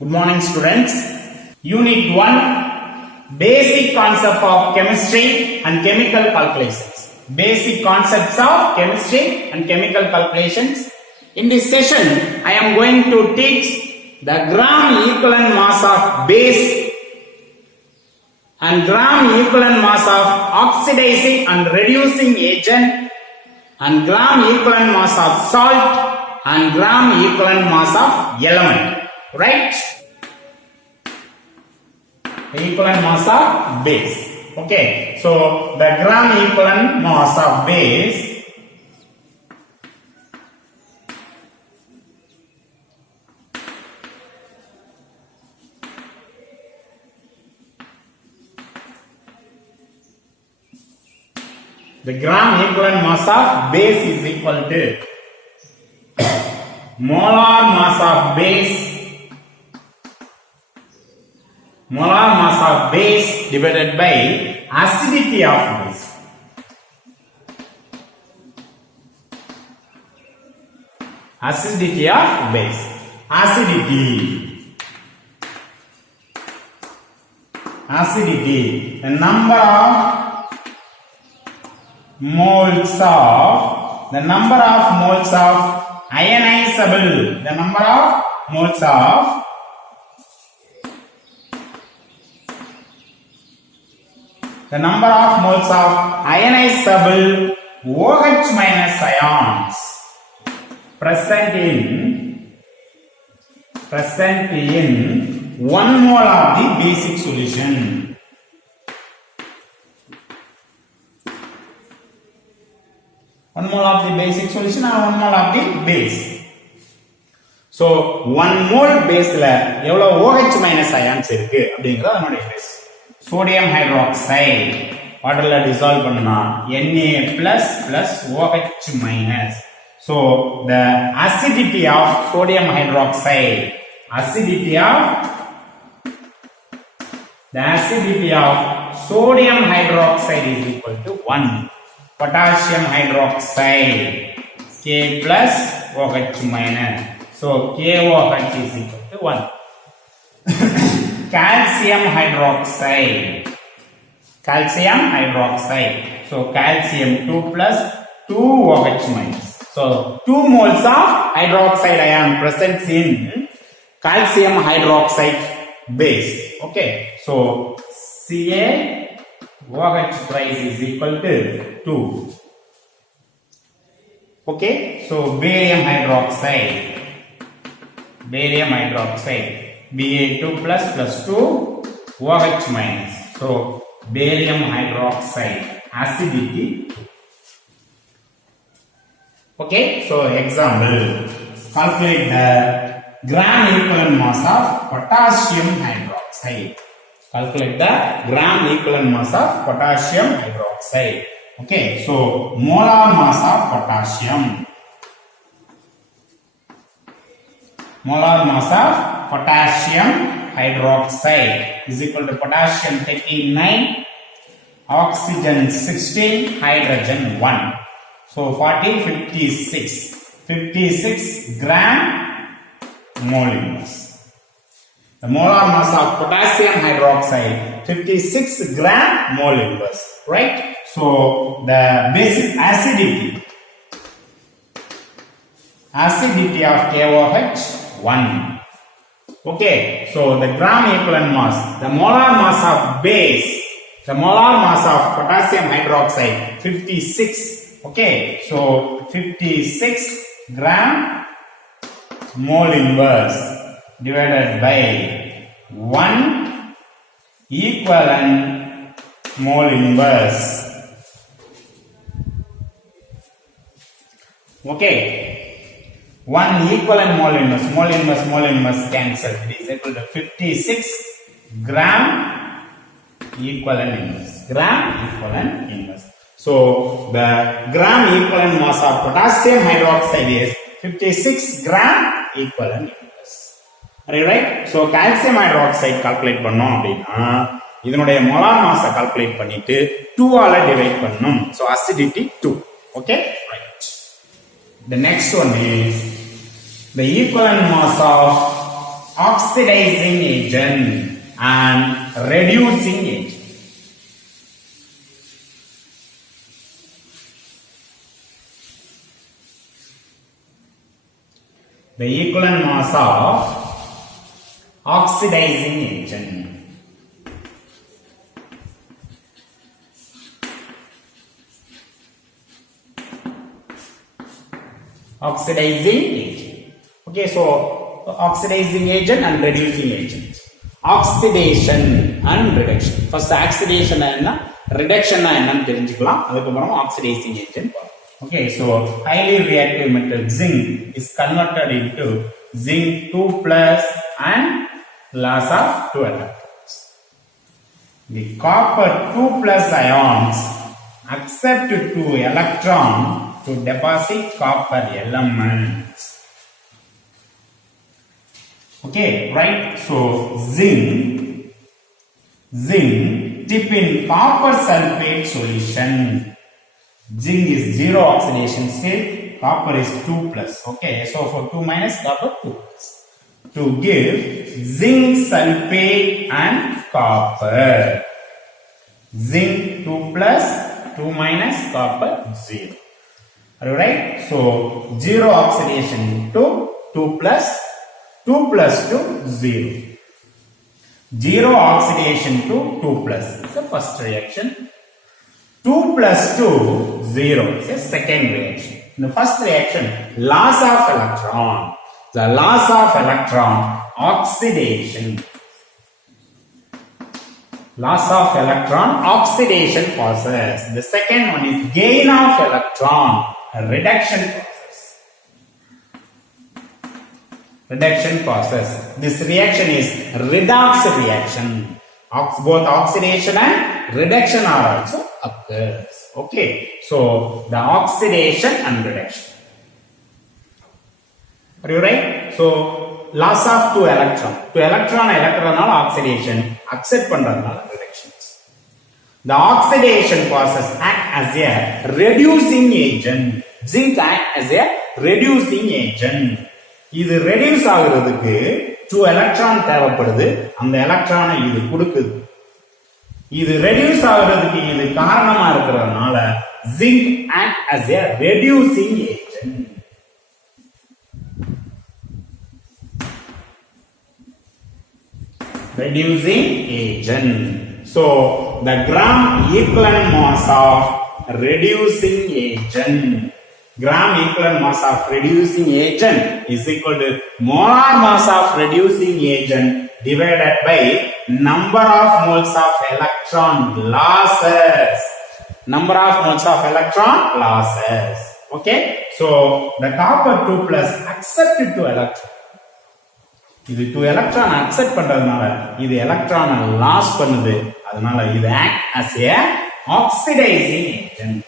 Good morning, students. Unit 1, basic concept of chemistry and chemical calculations. Basic concepts of chemistry and chemical calculations. In this session, I am going to teach the gram equivalent mass of base and gram equivalent mass of oxidizing and reducing agent and gram equivalent mass of salt and gram equivalent mass of element. Right? The equivalent mass of base. Okay, so the gram equivalent mass of base is equal to molar mass of base divided by acidity of base. Acidity of base. Acidity. The number of moles of ionizable. The number of moles of ionizable OH minus ions present in 1 mole of the basic solution. One mole of the basic solution and 1 mole of the base. So 1 mole base la evlo OH minus ions irukku அப்படிங்கறது அதோட base. Sodium hydroxide water la dissolve பண்ணா Na plus OH minus. So the acidity of sodium hydroxide is equal to 1. Potassium hydroxide K plus OH minus. So KOH is equal to 1. Calcium hydroxide. So calcium 2 plus 2 OH minus. So 2 moles of hydroxide ion present in calcium hydroxide base. Okay. So CaOH price is equal to 2. Okay. So barium hydroxide. Ba2 plus 2 OH minus. So barium hydroxide acidity. Okay, so example, calculate the gram equivalent mass of potassium hydroxide. Okay, so molar mass of potassium hydroxide is equal to potassium 39, oxygen 16, hydrogen 1. So 56 gram mole inverse. The molar mass of potassium hydroxide 56 gram mole inverse, right? So the basic acidity of KOH 1. Okay, so the gram equivalent mass, the molar mass of potassium hydroxide 56. Okay, so 56 gram mole inverse divided by 1 equivalent mole inverse. Okay, 1 equivalent mole inverse cancel. It is equal to 56 gram equivalent inverse. So the gram equivalent mass of potassium hydroxide is 56 gram equivalent inverse. Are you right? So calcium hydroxide calculate பண்ணோம் அப்படினா இதனுடைய molar mass calculate பண்ணிட்டு 2 ஆல divide பண்ணனும். So acidity 2. Okay? Right. The next one is the equivalent mass of oxidizing agent and reducing agent. The equivalent mass of oxidizing agent. Oxidizing agent. Okay, so oxidizing agent and reducing agent. Oxidation and reduction. First oxidation and reduction and oxidizing agent. Okay, so highly reactive metal zinc is converted into zinc 2 plus and loss of 2 electrons. The copper 2 plus ions accept 2 electrons to deposit copper elements. Okay, right? So zinc dip in copper sulfate solution. Zinc is 0 oxidation state, copper is 2 plus. Okay, so for 2 minus, copper 2 plus. To give zinc sulfate and copper. Zinc 2 plus, 2 minus, copper 0. Alright, so 0 oxidation to 2 plus 2, 0. 0 oxidation to 2 plus is the first reaction. 2 plus 2, 0 is the second reaction. In the first reaction, loss of electron. The loss of electron, oxidation. Loss of electron, oxidation process. The second one is gain of electron, reduction process. Reduction process. This reaction is redox reaction. Both oxidation and reduction are also occurs. Okay, so the oxidation and reduction. Are you right? So loss of 2 electron. 2 electron oxidation, accept pandradanaala reductions. The oxidation process act as a reducing agent. Zinc act as a reducing agent. இது reduce ஆகிறதுக்கு 2 electron தேவைப்படுது. அந்த எலக்ட்ரானை இது கொடுக்குது. இது reduce ஆகிறதுக்கு இது காரணமா இருக்கிறதுனால zinc act as a reducing agent. Reducing agent. So the gram equivalent mass of reducing agent. Gram equivalent mass of reducing agent is equal to molar mass of reducing agent divided by number of moles of electron losses. Number of moles of electron losses. Okay, so the copper 2 plus accepted 2 electron. இது 2 electron accept பண்றதுனால இது electron loss பண்ணுது. அதனால இது act as a oxidizing agent.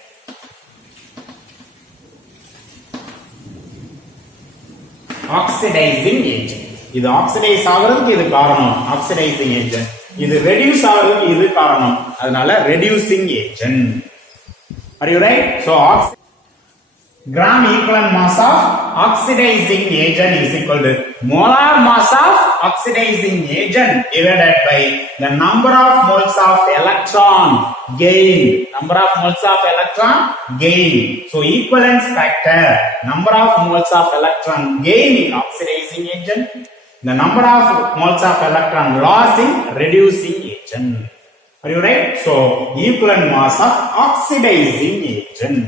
Oxidizing agent. இது oxidize ஆகிறதுக்கு இது காரணம் oxidizing agent. இது reduce ஆகிறதுக்கு இது காரணம். அதனால reducing agent. Are you right? So gram equivalent mass of oxidizing agent is equal to molar mass of oxidizing agent divided by the number of moles of electron gained. Number of moles of electron gained. So equivalence factor, number of moles of electron gained in oxidizing agent, the number of moles of electron loss in reducing agent. Are you right? So equivalent mass of oxidizing agent.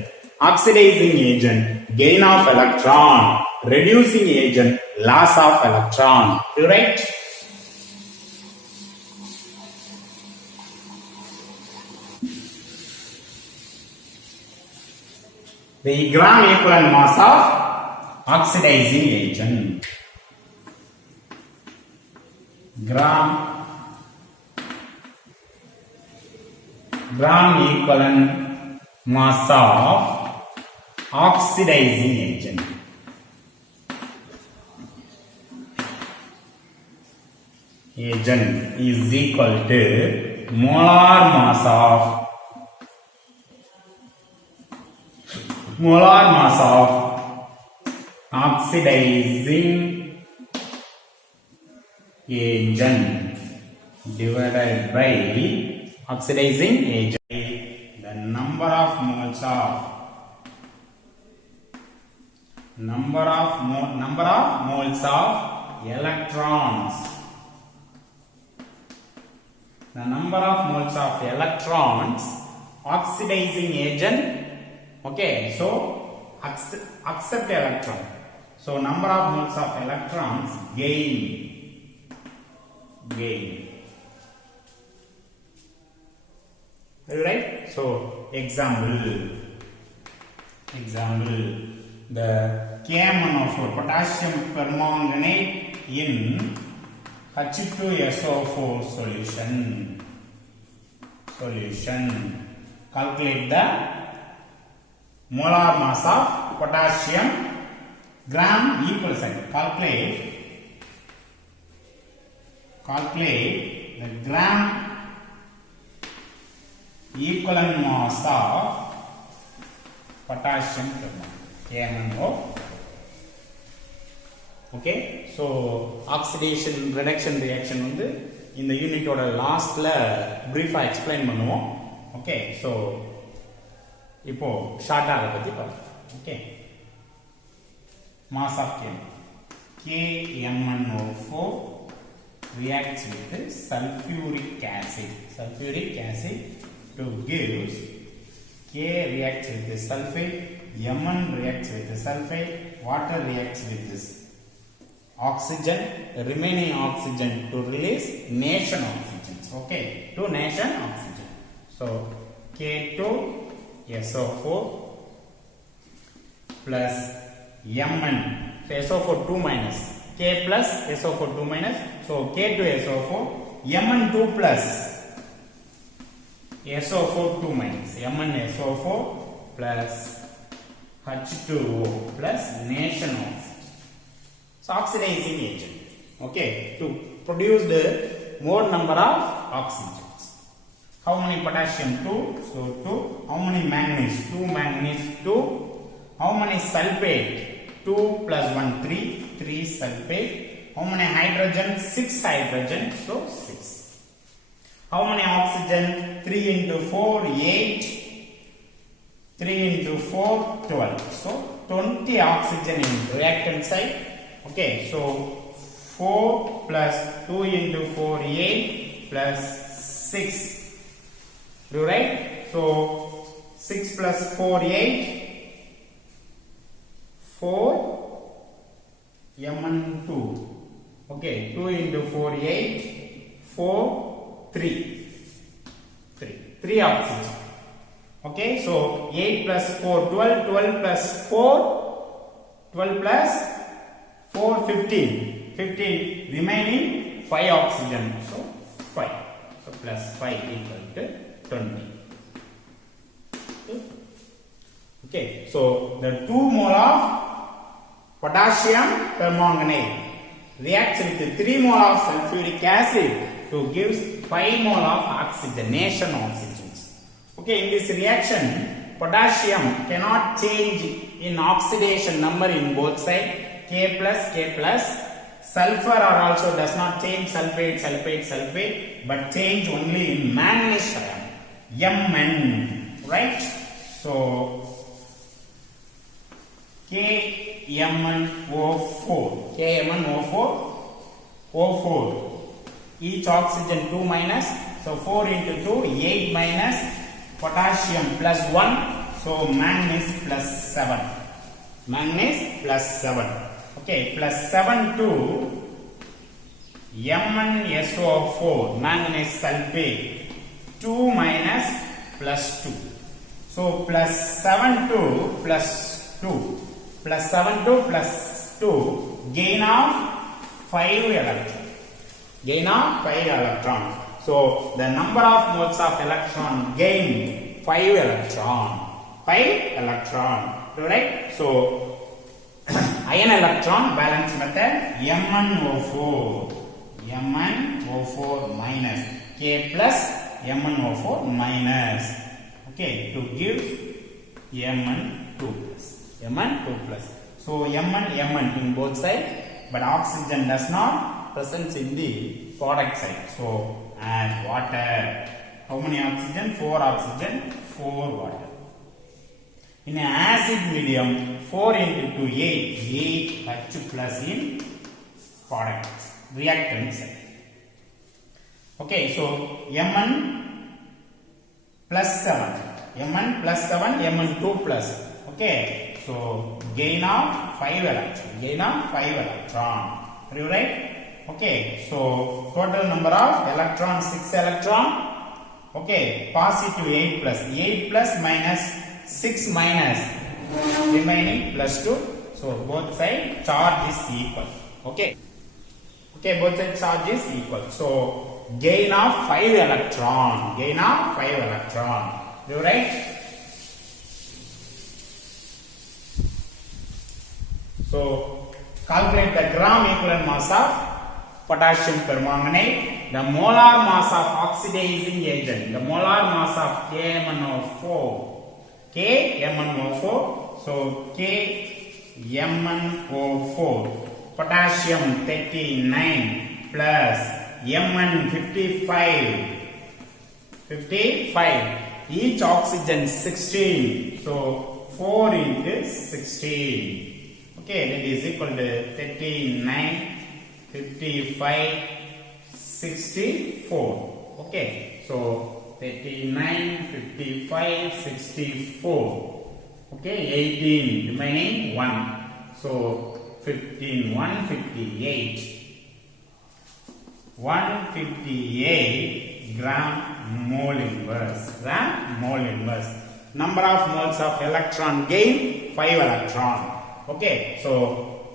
Oxidizing agent, gain of electron. Reducing agent, loss of electron. You right? The gram equivalent mass of oxidizing agent. Gram equivalent mass of oxidizing agent. Agent is equal to molar mass of oxidizing agent divided by oxidizing agent. The number of moles of electrons. The number of moles of electrons, oxidizing agent. Okay, so accept electron. So number of moles of electrons gain. Right? So example, the KMnO4 potassium permanganate in H2SO4 solution. Calculate the molar mass of potassium gram equal sign. Calculate the gram equivalent mass of potassium KMnO. Okay, so oxidation reduction reaction வந்து இந்த யூனிட்டோட லாஸ்ட்ல பிரீஃபா explain பண்ணுவோம். Okay, so இப்போ ஷார்ட்டா அதை பத்தி பார்ப்போம். Okay, mass of KMnO4 reacts with sulfuric acid to give K reacts with the sulfate, Mn reacts with the sulfate, water reacts with this oxygen, remaining oxygen to release nation oxygens. Okay, to nation oxygen. So K2SO4 plus Mn. So SO4 2 minus K plus SO4 2 minus. So K2SO4 Mn2 plus SO4 2 minus MnSO4 plus H2O plus nation oxygen. So oxidizing agent. Okay, to produce the more number of oxygens. How many potassium? 2. So 2. How many manganese? 2 manganese 2. How many sulfate? 2 plus 1 3. 3 sulfate. How many hydrogen? 6 hydrogen. So 6. How many oxygen? 3 into 4 8. 3 into 4 12. So 20 oxygen in reactant side. Okay, so 4 plus 2 into 4 8 plus 6. Do you write? So 6 plus 4 8. 4 Mn2. Okay, 2 into 4 8. 4 3 oxygen. Okay, so 8 plus 4 12. 12 plus 4 12 plus 4 15 remaining 5 oxygen. So 5. So plus 5 equal to 20. Okay, so the 2 mole of potassium permanganate reacts with the 3 mole of sulfuric acid to give 5 mole of oxidation oxygens. Okay, in this reaction potassium cannot change in oxidation number in both sides. K plus sulfur are also does not change sulfate but change only in manganese ion Mn, right? So KMnO4 each oxygen 2 minus, so 4 into 2 8 minus potassium plus 1, so manganese plus 7. Okay, plus 7 to MnSO4 manganese sulfate 2 minus plus 2. So plus 7 to plus 2 plus 7 to plus 2 gain of 5 electrons. So the number of moles of electron gain 5 electron. Right? So ion electron balance method MnO4 minus K plus MnO4 minus. Okay, to give Mn2 plus. So Mn in both sides, but oxygen does not present in the product side. So add water. How many oxygen? 4 oxygen, 4 water. In an acid medium, 4 into 2, 8 H plus in product reactant side. Okay, so Mn plus 7, Mn plus 7, Mn2 plus. Okay, so gain of 5 electron. Are you right? Okay, so total number of electrons 6 electron. Okay, positive 8 plus minus 6 minus remaining plus 2. So both sides charge is equal. Okay, both sides charge is equal. So gain of 5 electron. You right? So calculate the gram equivalent mass of potassium permanganate, the molar mass of oxidizing agent, the molar mass of KMnO4. So KMnO4, potassium 39 plus Mn 55. Each oxygen 16. So 4 into 16. Okay, that is equal to 39, 55, 64. Okay, so 39, 55, 64. Okay, 18 remaining 1. So 15, 158. 158 gram mole inverse. Number of moles of electron gain 5 electron. Okay, so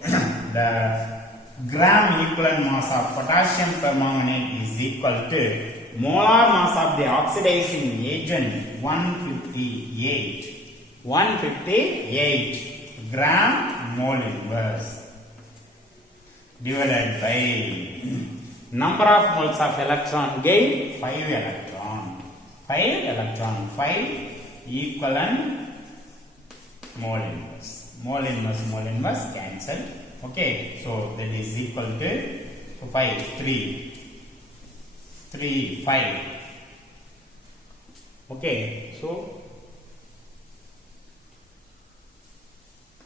the gram equivalent mass of potassium permanganate is equal to molar mass of the oxidizing agent 158 gram mole inverse divided by number of moles of electron gain 5 electron. 5 equivalent mole inverse. Mole inverse cancel. Okay, so that is equal to 3, 5. Okay, so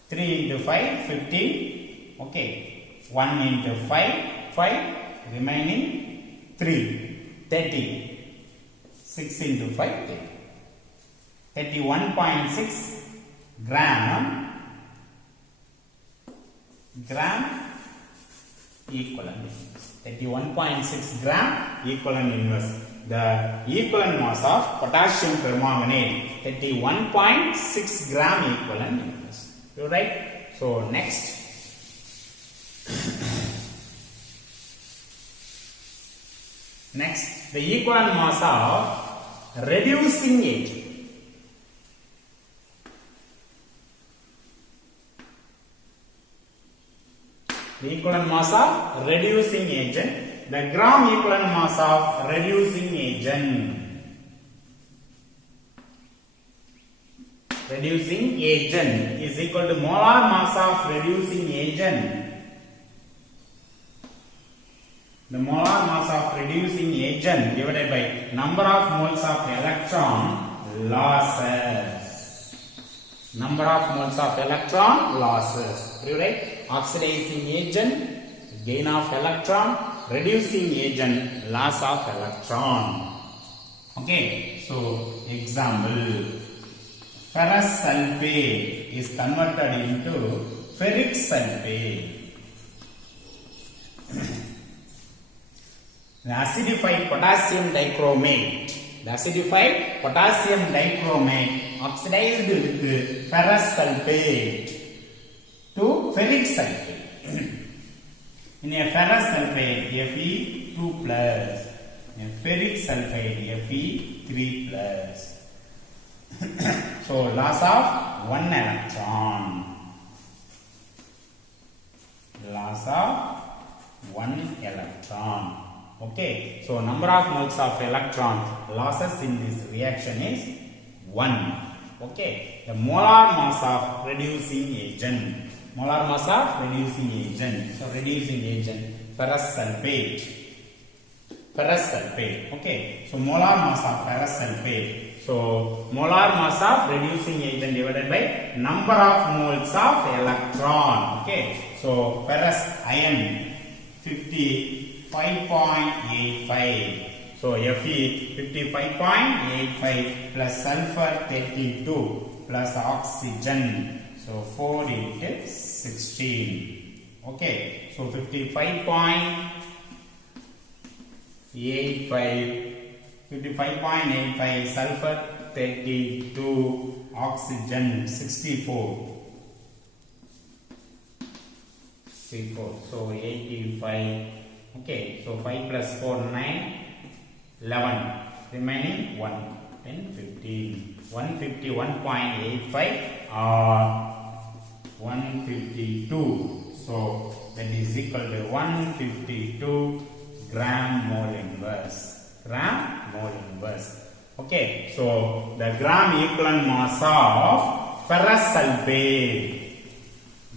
3 into 5, 15. Okay, 1 into 5, remaining 3, 30. 6 into 5, 30. 31.6 gram equivalent inverse. 31.6 gram equivalent inverse. The equivalent mass of potassium permanganate 31.6 gram equivalent inverse. You right? So next. Next, the equivalent mass of reducing agent. The equivalent mass of reducing agent. The gram equivalent mass of reducing agent. Reducing agent is equal to molar mass of reducing agent. The molar mass of reducing agent divided by number of moles of electron losses. Number of moles of electron losses. Right? Oxidizing agent, gain of electron, reducing agent, loss of electron. Okay, so example, ferrous sulfate is converted into ferric sulfate. The acidified potassium dichromate. The acidified potassium dichromate oxidized with ferrous sulfate to ferric sulfate. In a ferrous sulfate, Fe2 plus. In a ferric sulfate, Fe3 plus. So loss of 1 electron. Loss of 1 electron. Okay, so number of moles of electron losses in this reaction is 1. Okay, the molar mass of reducing agent. Molar mass of reducing agent. So reducing agent ferrous sulfate. Ferrous sulfate. Okay. So molar mass of ferrous sulfate. So molar mass of reducing agent divided by number of moles of electron. Okay. So ferrous iron 55.85. So Fe 55.85 plus sulfur 32 plus oxygen. So 4 into 16. Okay. So 55.85 sulfur 32 oxygen 64. So 85. Okay. So 5 plus 4 9 11. Remaining 1 10 15. 151.85 or 152. So that is equal to 152 gram mole inverse. Gram mole inverse. Okay. So the gram equivalent mass of ferrous sulfate.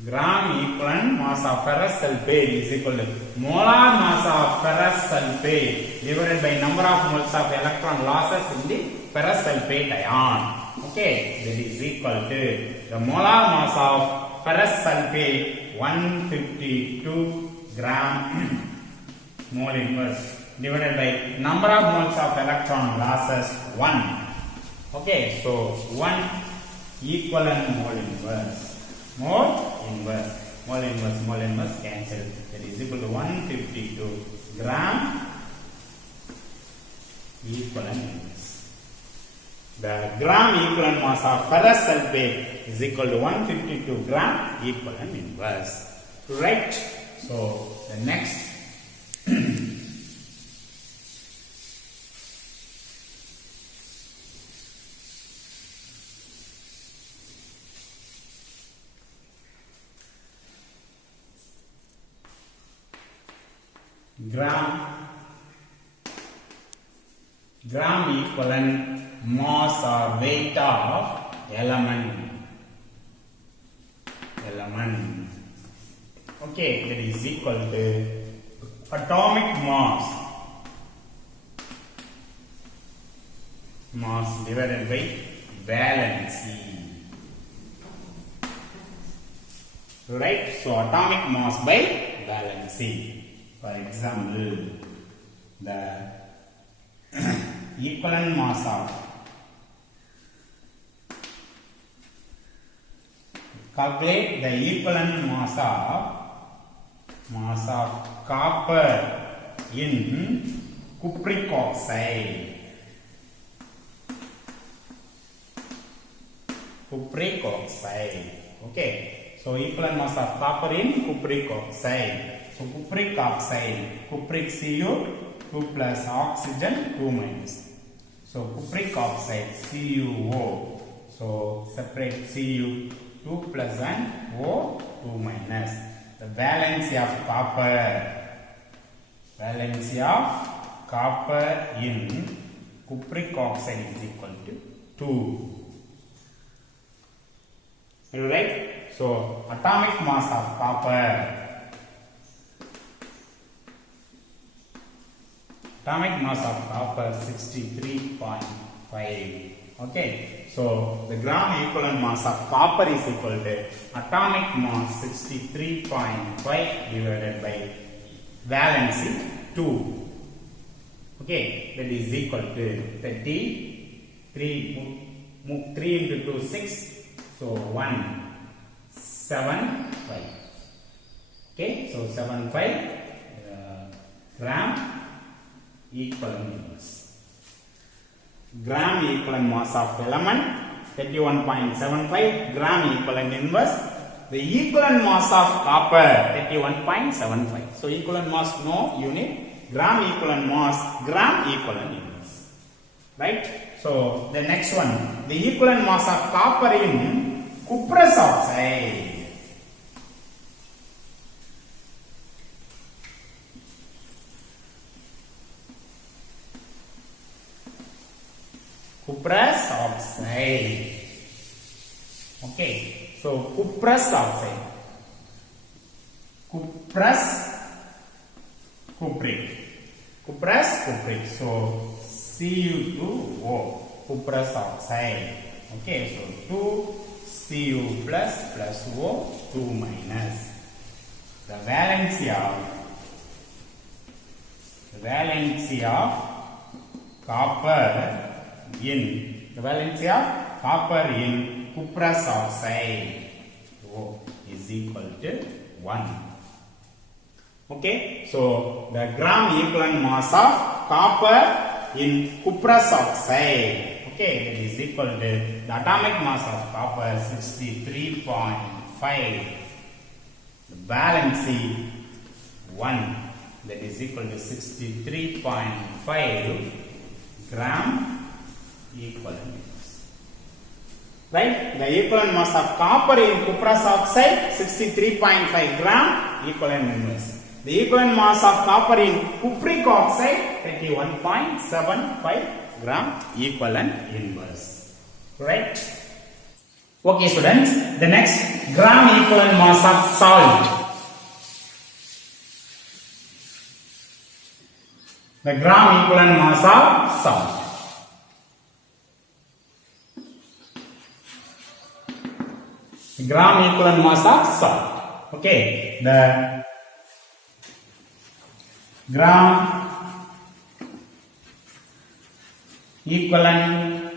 Gram equivalent mass of ferrous sulfate is equal to molar mass of ferrous sulfate divided by number of moles of electron losses in the ferrous sulfate ion. Okay, that is equal to the molar mass of ferrous sulfate 152 gram mole inverse divided by number of moles of electron losses 1. Okay, so 1 equivalent mole inverse. Mole inverse cancel. That is equal to 152 gram equivalent inverse. The gram equivalent mass of ferrous sulfate is equal to 152 gram equivalent inverse. Right? So the next gram equivalent mass or weight of element. Okay, that is equal to atomic mass divided by valency. Right? So atomic mass by valency. For example, the equivalent mass of calculate the equivalent mass of copper in cupric oxide. Okay, so equivalent mass of copper in cupric oxide. So cupric oxide, cupric Cu 2 plus oxygen 2 minus. So cupric oxide CuO. So separate Cu 2 plus and O 2 minus. The valency of copper in cupric oxide is equal to 2. Right? So atomic mass of copper. Atomic mass of copper 63.5. Okay, so the gram equivalent mass of copper is equal to atomic mass 63.5 divided by valency 2. Okay, that is equal to 33. 3 into 2 6. So 175. Okay, so 75 gram equivalent inverse. Gram equivalent mass of element 31.75 gram equivalent inverse. The equivalent mass of copper 31.75. So equivalent mass no unit. Gram equivalent mass gram equivalent inverse. Right? So the next one, the equivalent mass of copper in cuprous oxide. Cuprous oxide. Okay, so cuprous oxide. Cuprous cuprous. So Cu2O, cuprous oxide. Okay, so 2Cu plus O 2 minus. The valency of copper in cuprous oxide O is equal to 1. Okay, so the gram equivalent mass of copper in cuprous oxide, okay, that is equal to the atomic mass of copper 63.5, the valency 1, that is equal to 63.5 gram equivalent. Right? The equivalent mass of copper in cuprous oxide 63.5 gram equivalent inverse. The equivalent mass of copper in cupric oxide 31.75 gram equivalent inverse. Right? Okay, students. The next, gram equivalent mass of salt. The gram equivalent mass of salt. Gram equivalent mass of salt. Okay, the gram equivalent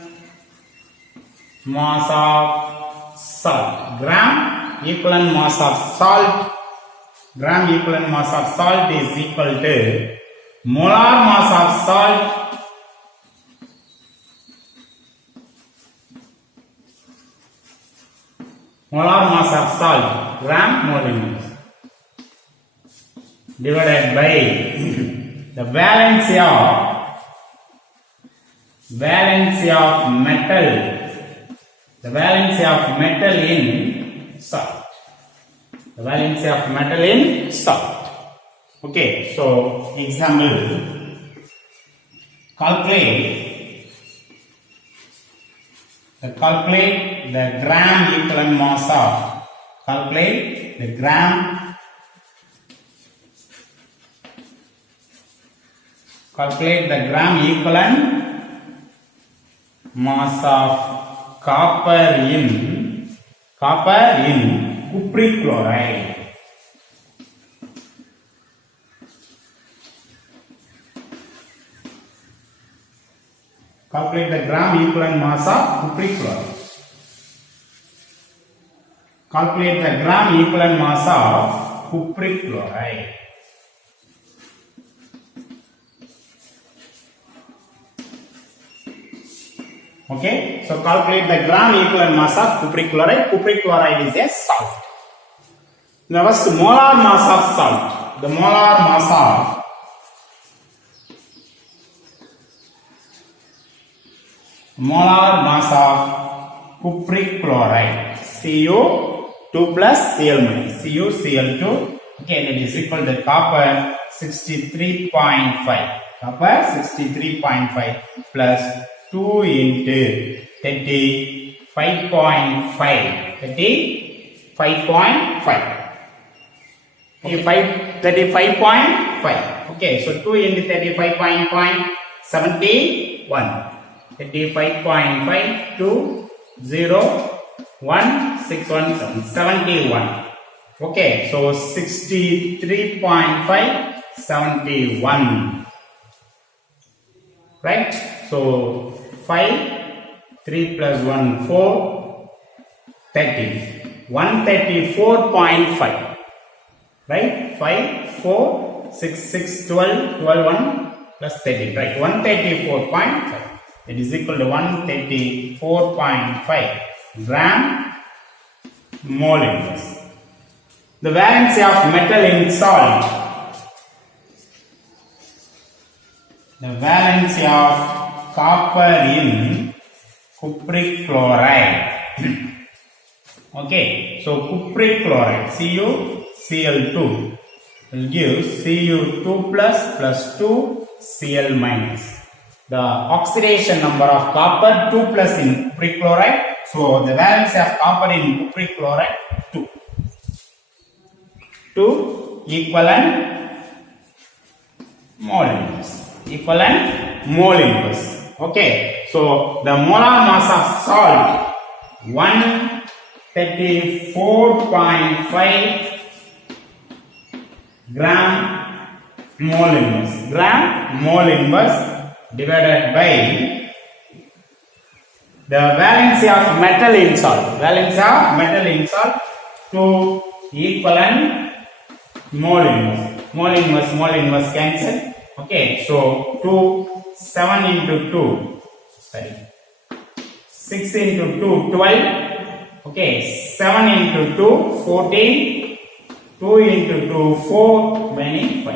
mass of salt. Gram equivalent mass of salt. Gram equivalent mass of salt is equal to molar mass of salt gram molar mass divided by the valency of metal in salt. Okay, so example, calculate the gram equivalent mass of copper in cupric chloride. Calculate the gram equivalent mass of cupric chloride. Calculate the gram equivalent mass of cupric chloride. Okay, so calculate the gram equivalent mass of cupric chloride. Cupric chloride is a salt. Now, first molar mass of salt. The molar mass of cupric chloride, Cu2 plus Cl minus, CuCl2, okay, that is equal to copper 63.5, plus 2 into 35.5, 35.5, okay, so 2 into 35.71, 35.5 to 0 1 6 1 7 71. Okay, so 63.5 71. Right? So 5 3 plus 1 4 30 134.5. Right? 5 4 6 6 12 12 1 plus 30. Right? 134.5. It is equal to 134.5 gram mole inverse. The valency of metal in salt. The valency of copper in cupric chloride. Okay, so cupric chloride CuCl2 will give Cu2 plus 2 Cl minus. The oxidation number of copper 2 plus in cupric chloride. So the valency of copper in cupric chloride 2 equivalent mole inverse. Equivalent mole inverse. Okay. So the molar mass of salt 134.5 gram mole inverse. Gram mole inverse divided by the valency of metal in salt. Valency of metal in salt to equivalent mole inverse. Mole inverse cancel. Okay, so 7 into 2, sorry, 6 into 2, 12. Okay, 7 into 2, 14. 2 into 2, 4, remaining 5.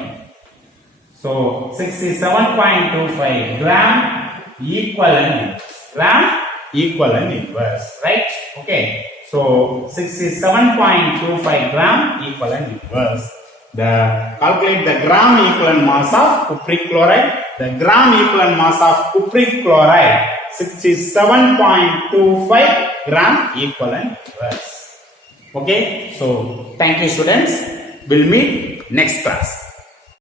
So 67.25 gram equivalent inverse, right? Okay, so 67.25 gram equivalent inverse. Calculate the gram equivalent mass of cupric chloride. The gram equivalent mass of cupric chloride 67.25 gram equivalent inverse. Okay, so thank you students. We'll meet next class.